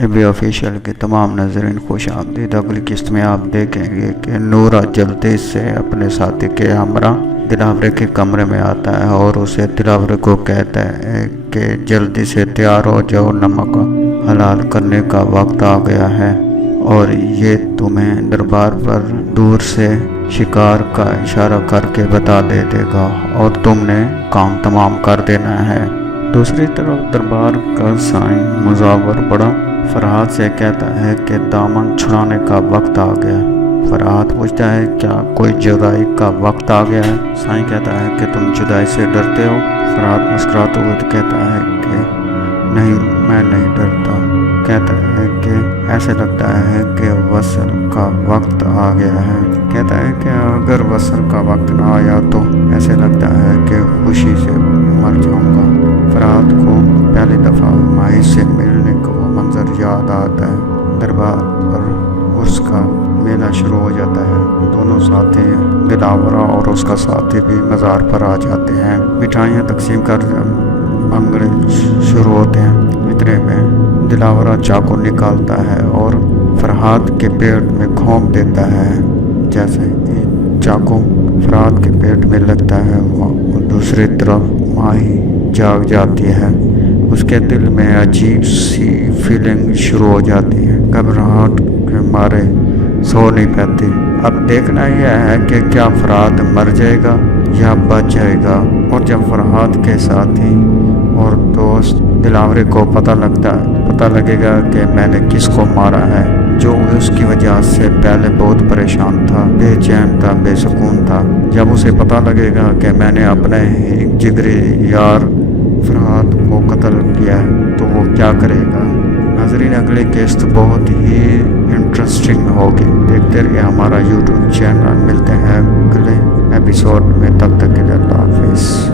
A be official کے تمام ناظرین خوش آمدید۔ اگلی قسط میں آپ دیکھیں گے کہ نورا جلدی سے اپنے ساتھی کے ہمراہ دلاورے کے کمرے میں آتا ہے اور اسے دلاورے کو کہتا ہے کہ جلدی سے تیار ہو جاؤ، نمک حلال کرنے کا وقت آ گیا ہے اور یہ تمہیں دربار پر دور سے شکار کا اشارہ کر کے بتا دے گا اور تم نے کام تمام کر دینا ہے۔ دوسری طرف دربار کا سائن مزاور بڑا فرحات سے کہتا ہے کہ دامن چھڑانے کا وقت آ گیا۔ فرحات پوچھتا ہے کیا کوئی جدائی کا وقت آ گیا ہے؟ سائن کہتا ہے کہ تم جدائی سے ڈرتے ہو؟ فرحات مسکراتے ہوئے کہتا ہے کہ نہیں، میں نہیں ڈرتا۔ کہتا ہے کہ ایسے لگتا ہے کہ وصل کا وقت آ گیا ہے۔ کہتا ہے کہ اگر وصل کا وقت نہ آیا تو ایسے لگتا ہے کہ خوشی سے مر جاؤں گا۔ فرحات کو پہلی دفعہ ماہی سے ملنے کا وہ منظر یاد آتا ہے۔ دربار پر عرس کا میلہ شروع ہو جاتا ہے۔ دونوں ساتھی دلاورہ اور اس کا ساتھی بھی مزار پر آ جاتے ہیں۔ مٹھائیاں تقسیم کر بھنگڑے شروع ہوتے ہیں۔ اتنے میں دلاورہ چاقو نکالتا ہے اور فرحات کے پیٹ میں گھونپ دیتا ہے۔ جیسے ہی چاقو فرحات کے پیٹ میں لگتا ہے، دوسری طرف ماہی جاگ جاتی ہے۔ اس کے دل میں عجیب سی فیلنگ شروع ہو جاتی ہے، گھبراہٹ کے مارے سو نہیں پاتی۔ اب دیکھنا یہ ہے کہ کیا فرحات مر جائے گا یا بچ جائے گا۔ اور جب فرحات کے ساتھی اور دوست دلاورے کو پتہ لگے گا کہ میں نے کس کو مارا ہے، جو اس کی وجہ سے پہلے بہت پریشان تھا، بے چین تھا، بے سکون تھا، جب اسے پتہ لگے گا کہ میں نے اپنے ہی جگری یار فرحات کو قتل کیا ہے تو وہ کیا کرے گا؟ ناظرین، اگلی قسط بہت ہی انٹرسٹنگ ہوگی، دیکھتے رہیے ہمارا یوٹیوب چینل۔ ملتے ہیں اگلے ایپیسوڈ میں، تب تک کے لیے اللہ حافظ۔